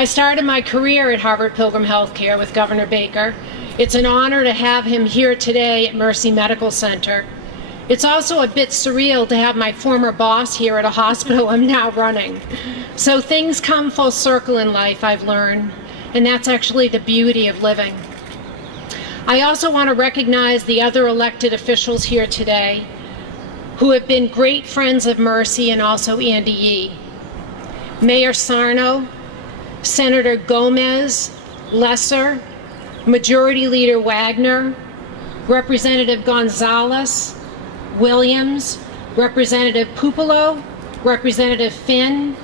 I started my career at Harvard Pilgrim Healthcare with Governor Baker. It's an honor to have him here today at Mercy Medical Center. It's also a bit surreal to have my former boss here at a hospital I'm now running. So things come full circle in life, I've learned, and that's actually the beauty of living. I also want to recognize the other elected officials here today who have been great friends of Mercy, and also Andy Yee. Mayor Sarno, Senator Gomez, Lesser, Majority Leader Wagner, Representative Gonzalez, Williams, Representative Pupolo, Representative Finn,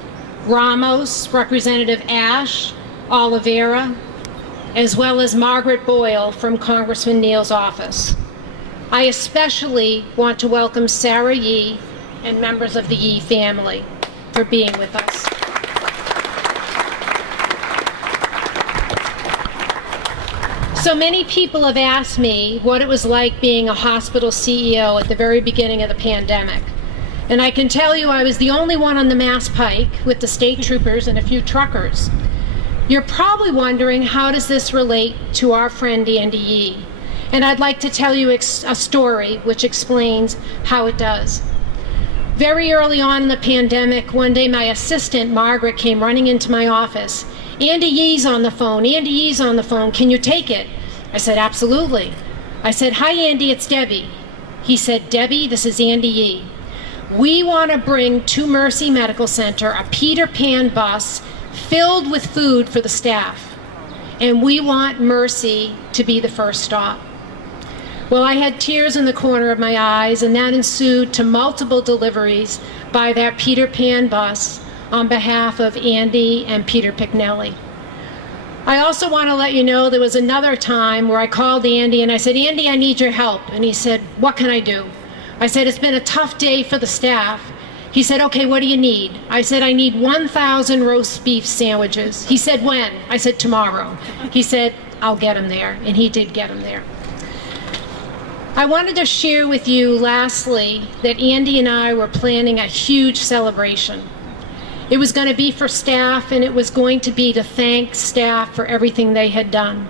Ramos, Representative Ash, Oliveira, as well as Margaret Boyle from Congressman Neal's office. I especially want to welcome Sarah Yee and members of the Yee family for being with us. So many people have asked me what it was like being a hospital CEO at the very beginning of the pandemic. And I can tell you I was the only one on the Mass Pike with the state troopers and a few truckers. You're probably wondering, how does this relate to our friend Andy Yee? And I'd like to tell you a story which explains how it does. Very early on in the pandemic, one day my assistant, Margaret, came running into my office. Andy Yee's on the phone. Andy Yee's on the phone. Can you take it? I said, absolutely. I said, hi, Andy, it's Debbie. He said, Debbie, this is Andy Yee. We want to bring to Mercy Medical Center a Peter Pan bus filled with food for the staff. And we want Mercy to be the first stop. Well, I had tears in the corner of my eyes, and that ensued to multiple deliveries by that Peter Pan bus on behalf of Andy and Peter Picknelly. I also want to let you know there was another time where I called Andy and I said, Andy, I need your help. And he said, what can I do? I said, it's been a tough day for the staff. He said, okay, what do you need? I said, I need 1,000 roast beef sandwiches. He said, when? I said, tomorrow. He said, I'll get them there. And he did get them there. I wanted to share with you, lastly, that Andy and I were planning a huge celebration. It was going to be for staff, and it was going to be to thank staff for everything they had done.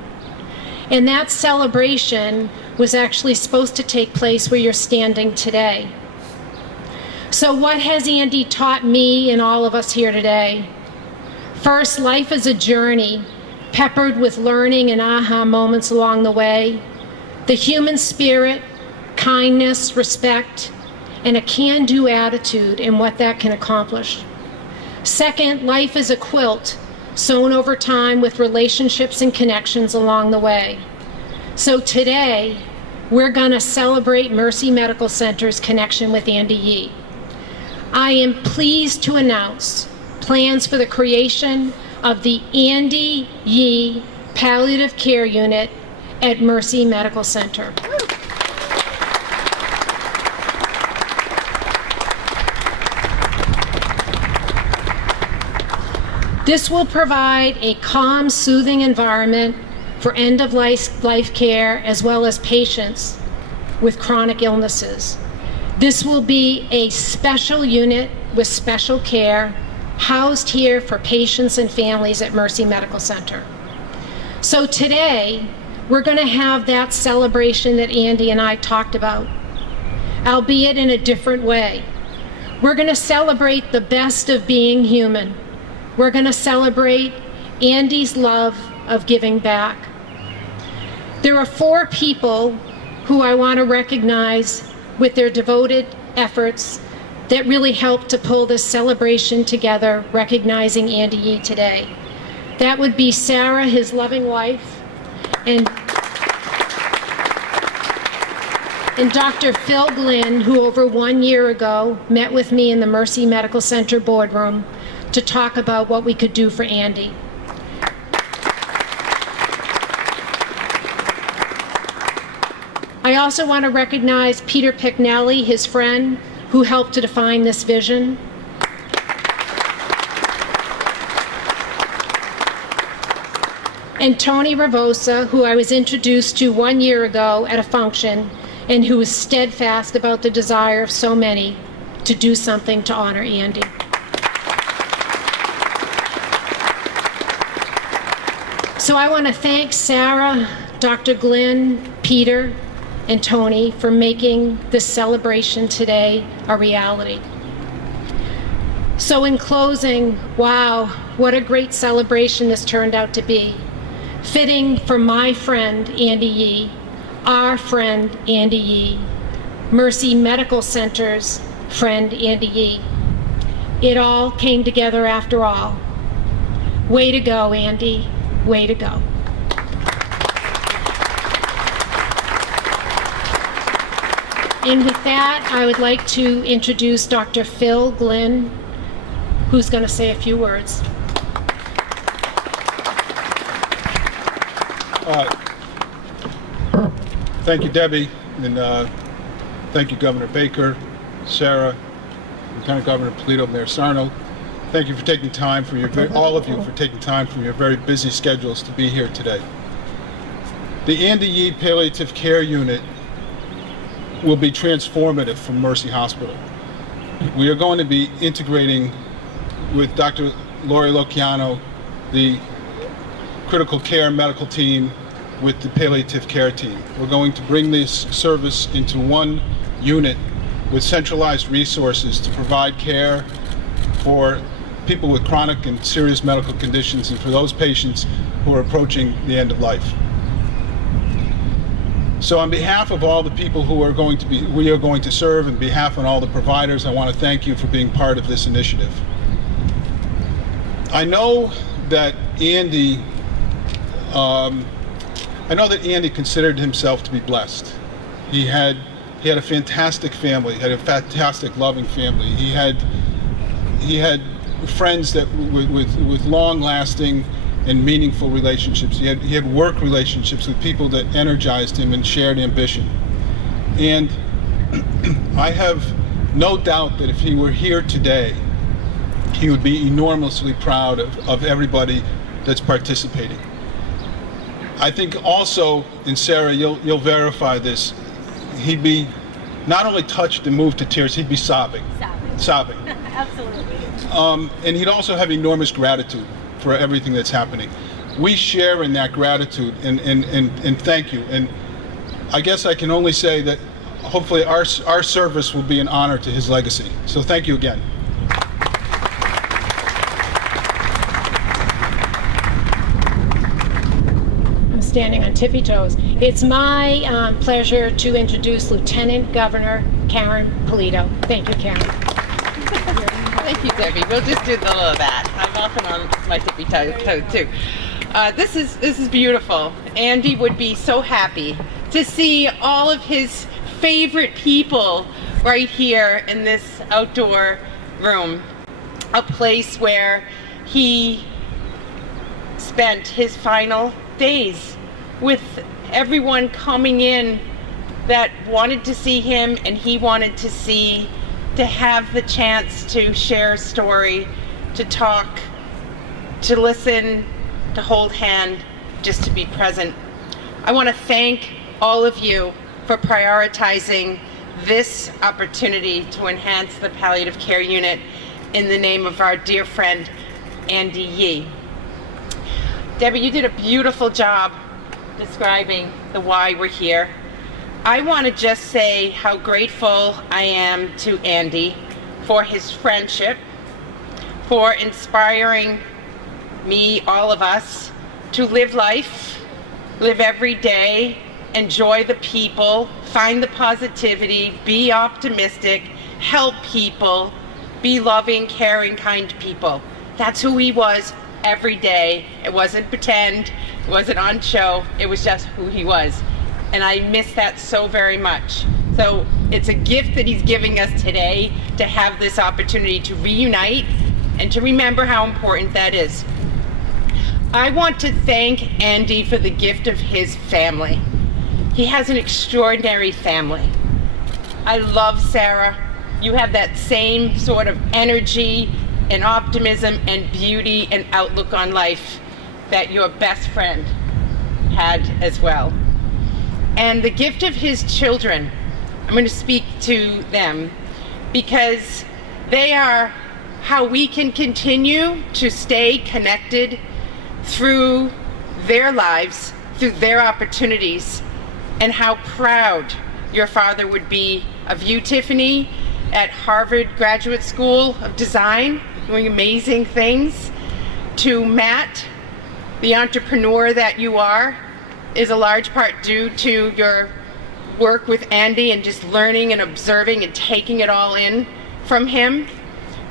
And that celebration was actually supposed to take place where you're standing today. So what has Andy taught me and all of us here today? First, life is a journey, peppered with learning and aha moments along the way. The human spirit, kindness, respect, and a can-do attitude and what that can accomplish. Second, life is a quilt sewn over time with relationships and connections along the way. So today, we're going to celebrate Mercy Medical Center's connection with Andy Yee. I am pleased to announce plans for the creation of the Andy Yee Palliative Care Unit at Mercy Medical Center. This will provide a calm, soothing environment for end-of-life care as well as patients with chronic illnesses. This will be a special unit with special care housed here for patients and families at Mercy Medical Center. So today, we're going to have that celebration that Andy and I talked about, albeit in a different way. We're going to celebrate the best of being human. We're going to celebrate Andy's love of giving back. There are 4 people who I want to recognize with their devoted efforts that really helped to pull this celebration together, recognizing Andy Yee today. That would be Sarah, his loving wife, and Dr. Phil Glynn, who over 1 year ago met with me in the Mercy Medical Center boardroom to talk about what we could do for Andy. I also want to recognize Peter Picknelly, his friend, who helped to define this vision. And Tony Ravosa, who I was introduced to 1 year ago at a function, and who is steadfast about the desire of so many to do something to honor Andy. So I want to thank Sarah, Dr. Glenn, Peter, and Tony for making this celebration today a reality. So in closing, wow, what a great celebration this turned out to be. Fitting for my friend, Andy Yee, our friend, Andy Yee, Mercy Medical Center's friend, Andy Yee. It all came together after all. Way to go, Andy. Way to go. And with that, I would like to introduce Dr. Phil Glynn, who's going to say a few words. Thank you, Debbie, and thank you, Governor Baker, Sarah, Lieutenant Governor Polito, Mayor Sarno. Thank you for taking time for all of you for taking time from your very busy schedules to be here today. The Andy Yee Palliative Care Unit will be transformative for Mercy Hospital. We are going to be integrating with Dr. Lori Locchiano, the critical care medical team, with the palliative care team. We're going to bring this service into one unit with centralized resources to provide care for people with chronic and serious medical conditions and for those patients who are approaching the end of life. So on behalf of all the people who we are going to serve, and on behalf of all the providers, I want to thank you for being part of this initiative. I know that Andy considered himself to be blessed. He had a fantastic family, he had a fantastic loving family. He had friends that with long-lasting and meaningful relationships. He had work relationships with people that energized him and shared ambition. And I have no doubt that if he were here today, he would be enormously proud of everybody that's participating. I think also, and Sarah, you'll verify this, he'd be not only touched and moved to tears, he'd be sobbing. Sobbing. Absolutely. And he'd also have enormous gratitude for everything that's happening. We share in that gratitude, and thank you. And I guess I can only say that hopefully our service will be an honor to his legacy. So thank you again. Standing on tippy toes. It's my pleasure to introduce Lieutenant Governor Karen Polito. Thank you, Karen. Thank you, Debbie. We'll just do a little of that. I'm often on my tippy toe too. This is beautiful. Andy would be so happy to see all of his favorite people right here in this outdoor room, a place where he spent his final days, with everyone coming in that wanted to see him and he wanted to have the chance to share a story, to talk, to listen, to hold hand, just to be present. I want to thank all of you for prioritizing this opportunity to enhance the palliative care unit in the name of our dear friend Andy Yee. Debbie, you did a beautiful job describing the why we're here. I want to just say how grateful I am to Andy for his friendship, for inspiring me, all of us, to live life, live every day, enjoy the people, find the positivity, be optimistic, help people, be loving, caring, kind people. That's who he was every day. It wasn't pretend, it wasn't on show, it was just who he was. And I miss that so very much. So it's a gift that he's giving us today to have this opportunity to reunite and to remember how important that is. I want to thank Andy for the gift of his family. He has an extraordinary family. I love Sarah. You have that same sort of energy and optimism and beauty and outlook on life that your best friend had as well. And the gift of his children, I'm going to speak to them because they are how we can continue to stay connected through their lives through their opportunities, and how proud your father would be of you, Tiffany, at Harvard Graduate School of Design, doing amazing things. To Matt, the entrepreneur that you are, is a large part due to your work with Andy and just learning and observing and taking it all in from him.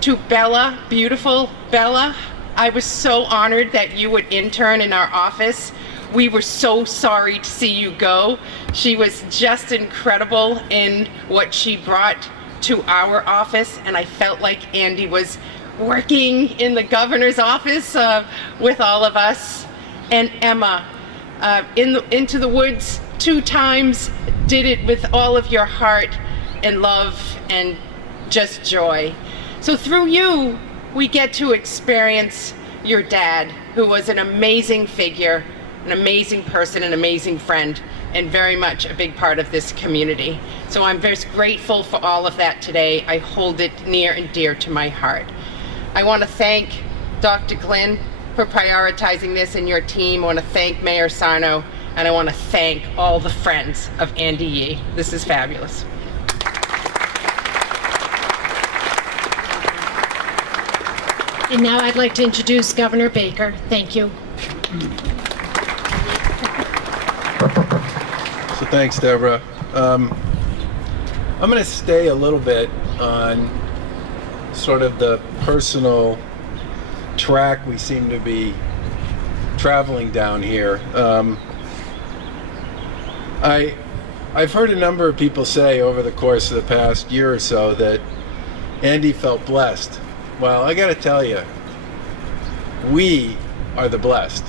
To Bella, beautiful Bella, I was so honored that you would intern in our office. We were so sorry to see you go. She was just incredible in what she brought to our office, and I felt like Andy was working in the governor's office with all of us. And Emma, Into the Woods 2 times, did it with all of your heart and love and just joy. So through you, we get to experience your dad, who was an amazing figure, an amazing person, an amazing friend, and very much a big part of this community. So I'm very grateful for all of that today. I hold it near and dear to my heart. I want to thank Dr. Glenn for prioritizing this and your team. I want to thank Mayor Sarno, and I want to thank all the friends of Andy Yee. This is fabulous. And now I'd like to introduce Governor Baker. Thank you. So thanks, Deborah. I'm going to stay a little bit on sort of the personal track we seem to be traveling down here. I've heard a number of people say over the course of the past year or so that Andy felt blessed. Well, I got to tell you, we are the blessed.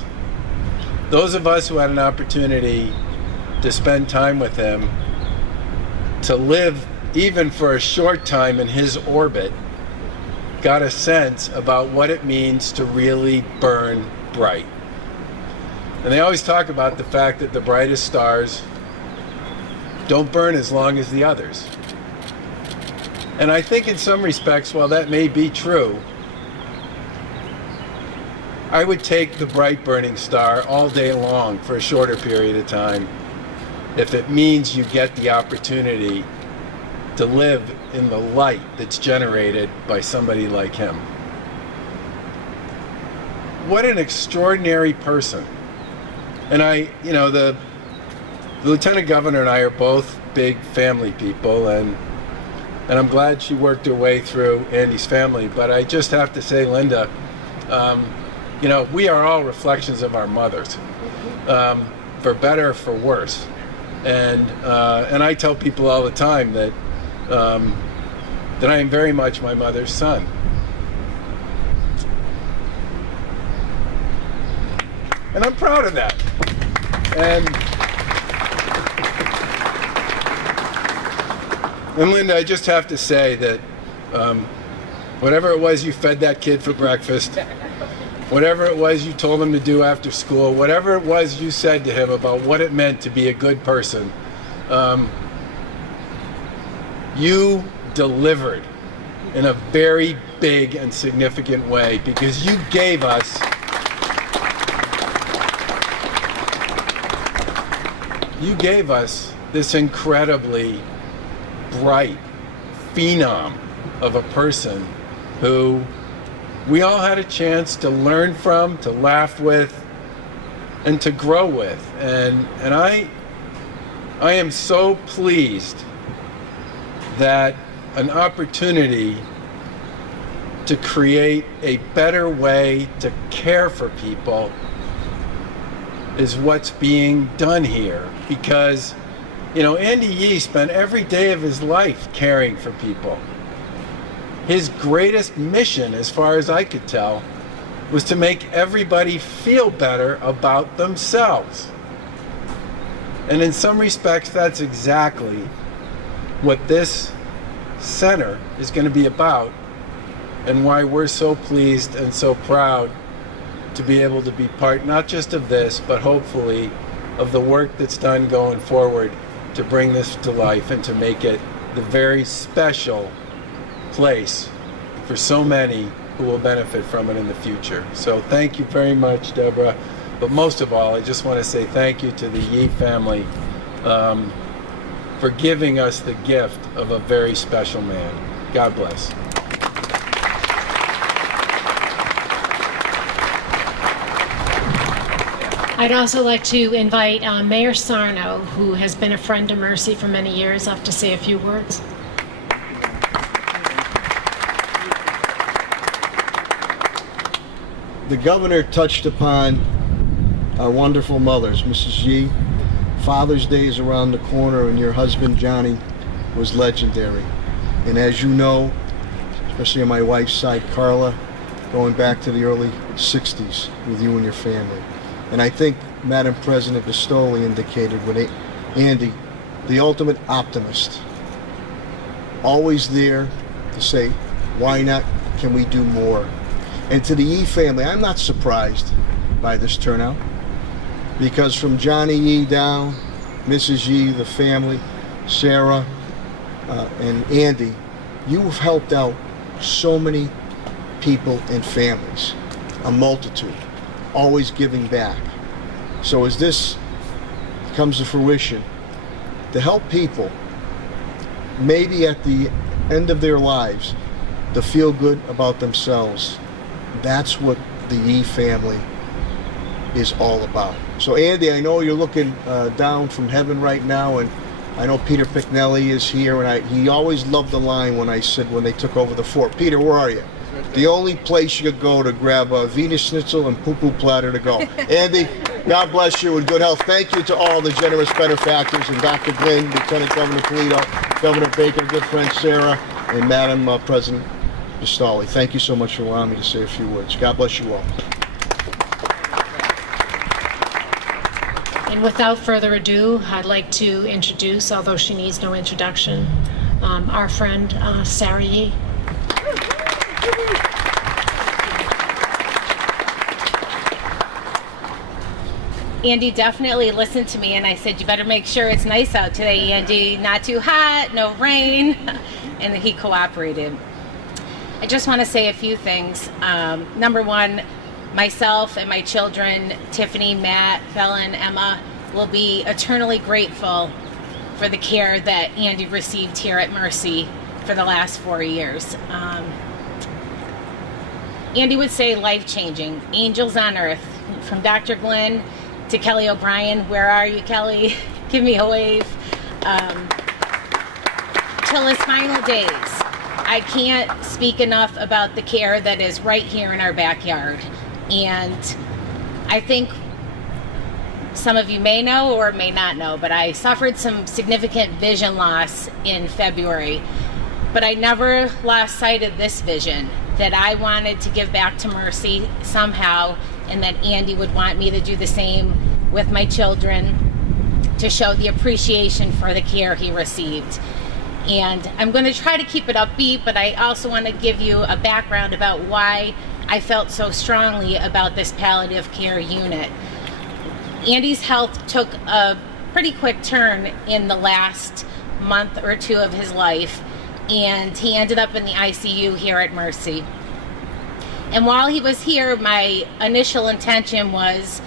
Those of us who had an opportunity to spend time with him, to live even for a short time in his orbit, got a sense about what it means to really burn bright. And they always talk about the fact that the brightest stars don't burn as long as the others. And I think in some respects, while that may be true, I would take the bright burning star all day long for a shorter period of time if it means you get the opportunity to live in the light that's generated by somebody like him. What an extraordinary person. And the Lieutenant Governor and I are both big family people, and I'm glad she worked her way through Andy's family. But I just have to say, Linda, we are all reflections of our mothers, for better or for worse. And I tell people all the time that I am very much my mother's son. And I'm proud of that. And Linda, I just have to say that whatever it was you fed that kid for breakfast, whatever it was you told him to do after school, whatever it was you said to him about what it meant to be a good person, you delivered in a very big and significant way, because you gave us this incredibly bright phenom of a person who we all had a chance to learn from, to laugh with, and to grow with. And I am so pleased that an opportunity to create a better way to care for people is what's being done here. Because, Andy Yee spent every day of his life caring for people. His greatest mission, as far as I could tell, was to make everybody feel better about themselves. And in some respects, that's exactly what this center is going to be about, and why we're so pleased and so proud to be able to be part not just of this, but hopefully of the work that's done going forward to bring this to life and to make it the very special place for so many who will benefit from it in the future. So thank you very much, Deborah. But most of all, I just want to say thank you to the Yee family for giving us the gift of a very special man. God bless. I'd also like to invite Mayor Sarno, who has been a friend of Mercy for many years, up to say a few words. The governor touched upon our wonderful mothers, Mrs. Yee. Father's Day is around the corner, and your husband, Johnny, was legendary. And as you know, especially on my wife's side, Carla, going back to the early 60s with you and your family. And I think Madam President Bistoli indicated with Andy, the ultimate optimist. Always there to say, why not? Can we do more? And to the Yee family, I'm not surprised by this turnout, because from Johnny Yee down, Mrs. Yee, the family, Sarah, and Andy, you have helped out so many people and families, a multitude, always giving back. So as this comes to fruition, to help people, maybe at the end of their lives, to feel good about themselves, that's what the Yee family is all about. So Andy, I know you're looking down from heaven right now, and I know Peter Picknelly is here, and he always loved the line when I said when they took over the fort, Peter, where are you? The only place you could go to grab a Venus Schnitzel and poo-poo platter to go. Andy, God bless you and good health. Thank you to all the generous benefactors, and Dr. Glynn, Lieutenant Governor Polito, Governor Baker, good friend Sarah, and Madam President Bistoli. Thank you so much for allowing me to say a few words. God bless you all. And without further ado, I'd like to introduce, although she needs no introduction, our friend Sarah Yee. Andy definitely listened to me, and I said, you better make sure it's nice out today, Andy. Not too hot, no rain. And he cooperated. I just want to say a few things. Number one, myself and my children, Tiffany, Matt, Bella, and Emma, will be eternally grateful for the care that Andy received here at Mercy for the last 4 years. Andy would say life-changing, angels on earth, from Dr. Glynn to Kelly O'Brien. Where are you, Kelly? Give me a wave. Till his final days. I can't speak enough about the care that is right here in our backyard. And I think some of you may know or may not know, but I suffered some significant vision loss in February. But I never lost sight of this vision, that I wanted to give back to Mercy somehow, and that Andy would want me to do the same with my children, to show the appreciation for the care he received. And I'm going to try to keep it upbeat, but I also want to give you a background about why I felt so strongly about this palliative care unit. Andy's health took a pretty quick turn in the last month or two of his life, and he ended up in the ICU here at Mercy. And while he was here, my initial intention was,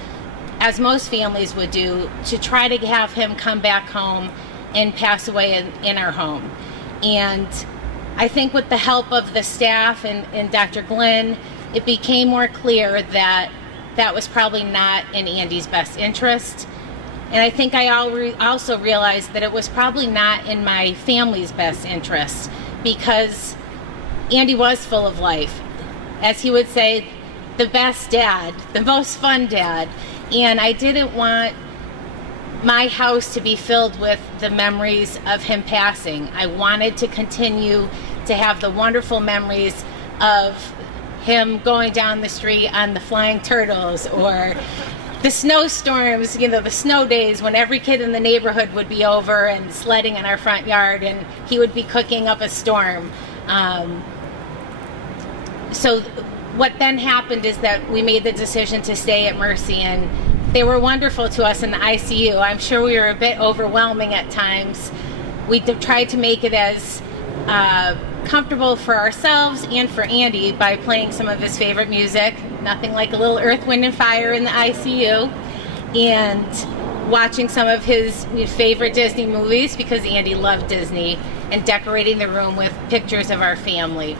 as most families would do, to try to have him come back home and pass away in our home. And I think with the help of the staff and Dr. Glynn, it became more clear that that was probably not in Andy's best interest. And I think I also realized that it was probably not in my family's best interest, because Andy was full of life. As he would say, the best dad, the most fun dad. And I didn't want my house to be filled with the memories of him passing. I wanted to continue to have the wonderful memories of him going down the street on the flying turtles, or the snowstorms, the snow days when every kid in the neighborhood would be over and sledding in our front yard, and he would be cooking up a storm. So what then happened is that we made the decision to stay at Mercy, and they were wonderful to us in the ICU. I'm sure we were a bit overwhelming at times. We tried to make it as comfortable for ourselves and for Andy by playing some of his favorite music. nothing like a little earth, wind, and fire in the ICU, and watching some of his favorite Disney movies, because Andy loved Disney, and decorating the room with pictures of our family.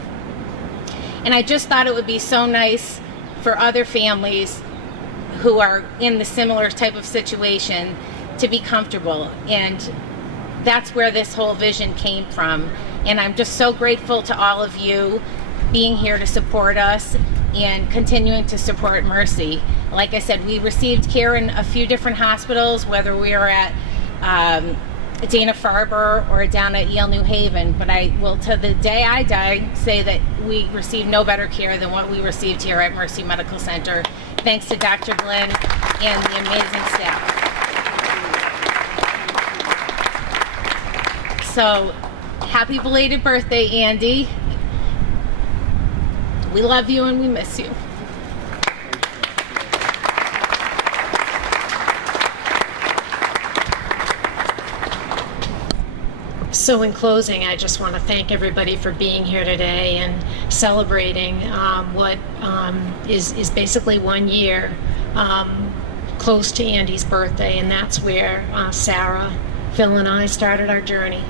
And I just thought it would be so nice for other families who are in the similar type of situation to be comfortable. And that's where this whole vision came from. And I'm just so grateful to all of you being here to support us and continuing to support Mercy. Like I said, we received care in a few different hospitals, whether we were at Dana-Farber or down at Yale New Haven, but I will, to the day I die, say that we received no better care than what we received here at Mercy Medical Center, thanks to Dr. Glenn and the amazing staff. So, happy belated birthday, Andy. We love you and we miss you. So in closing, I just want to thank everybody for being here today and celebrating what is basically 1 year close to Andy's birthday, and that's where Sarah, Phil, and I started our journey.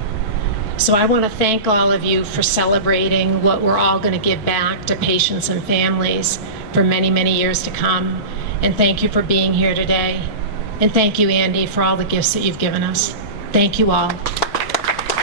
So I want to thank all of you for celebrating what we're all going to give back to patients and families for many, many years to come. And thank you for being here today. And thank you, Andy, for all the gifts that you've given us. Thank you all.